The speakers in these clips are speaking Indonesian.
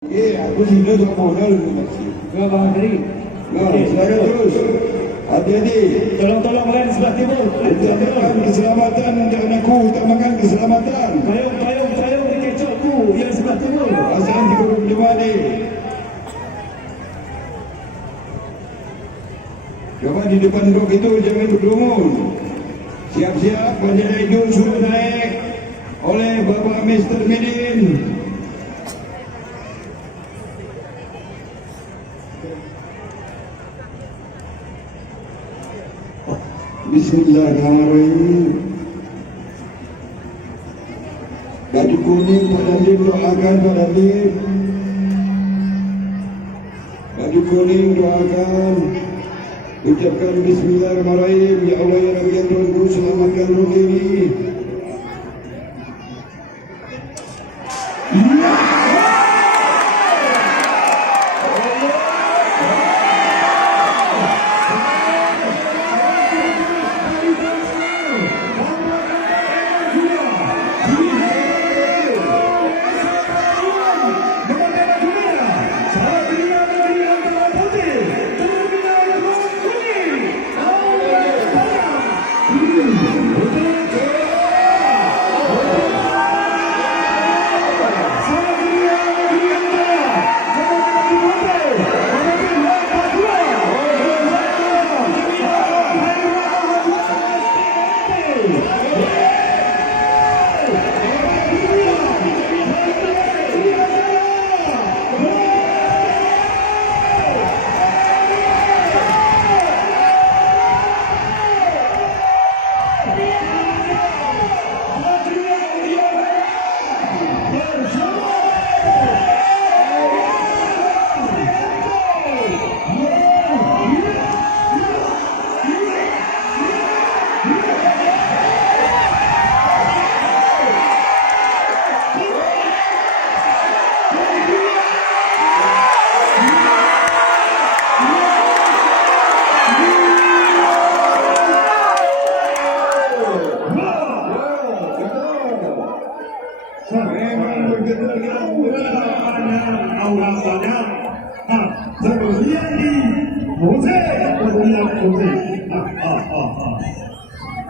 Aku sudah tak modal masih. Ke Bang Andri. Okey, silakan terus. Hati-hati. Tolong lain sebelah timur. Utamakan keselamatan untuk anakku, utamakan keselamatan. Payung dikecokku yang sebelah timur. Asal di kurung jemaah ni. Jemaah di depan blok itu jangan berkerumun. Siap-siap, bendera itu sudah naik oleh Bapak Mr. Midin. Bismillahirrahmanirrahim. Baju kuning Pak Dandim, doakan Pak Dandim. Baju kuning doakan. Ucapkan Bismillahirrahmanirrahim. Ya Allah ya Rabbi ya Tuhanku, selamatkan roh ini.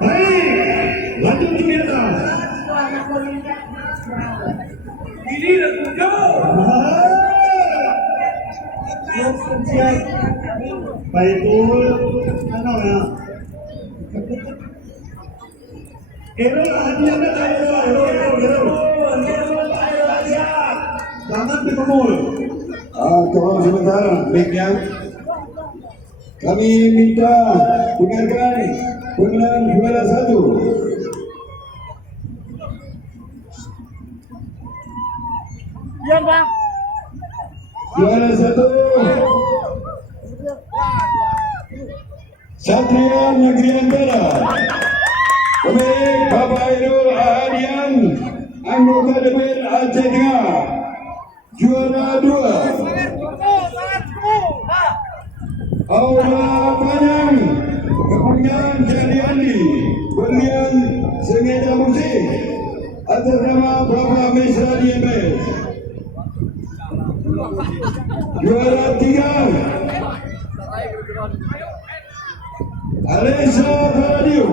Baik, lanjut di atas. Ini dah tujuh. Baitul, mana ya? Hadiahnya jangan dipemul. Tolong sebentar, mic-nya. Kami minta dengarkan pengenalan juara satu. Ya Bang. Juara satu. Satria Negeri Antara. Pemilik Bapak Irul Ahadian, anggota DPR Aceh Tengah. Juara dua. Aura Panjang, kepunyaan Jadi Andi, berlian sengeta musik atas nama Bapak Mesra DMS. Juara tiga, Alisa Radio,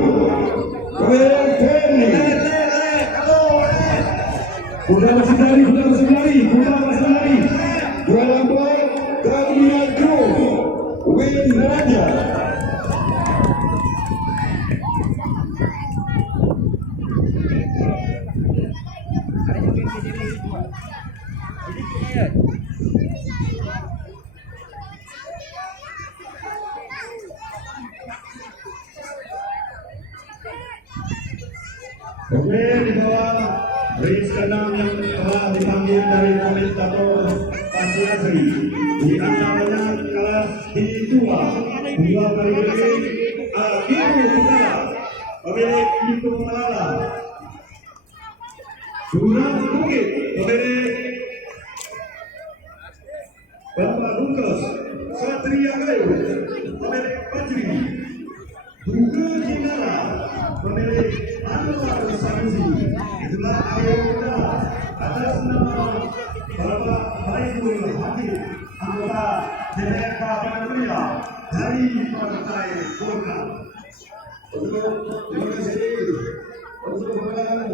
pemilik Ferni. Kuda masih lari. Juara empat, Terminal Crew, Win Raja. Kemudian di bawah race ke-6 yang telah dipanggil dari komentator Pacuan di antaranya kelas T2 dua kali pemilik Kuda, pemilik Itu Malala, Sunan Bukit, pemilik Bapak Bungkus, Satria Kayu, pemilik Pajri, Tunggu Cina pemilik Anwar Sanusi. Itulah akhir kita atas nama Bapak Baikul Hakim, anggota DPR Pacuan Kuda dari Partai Golkar. Terima kasih untuk memberikan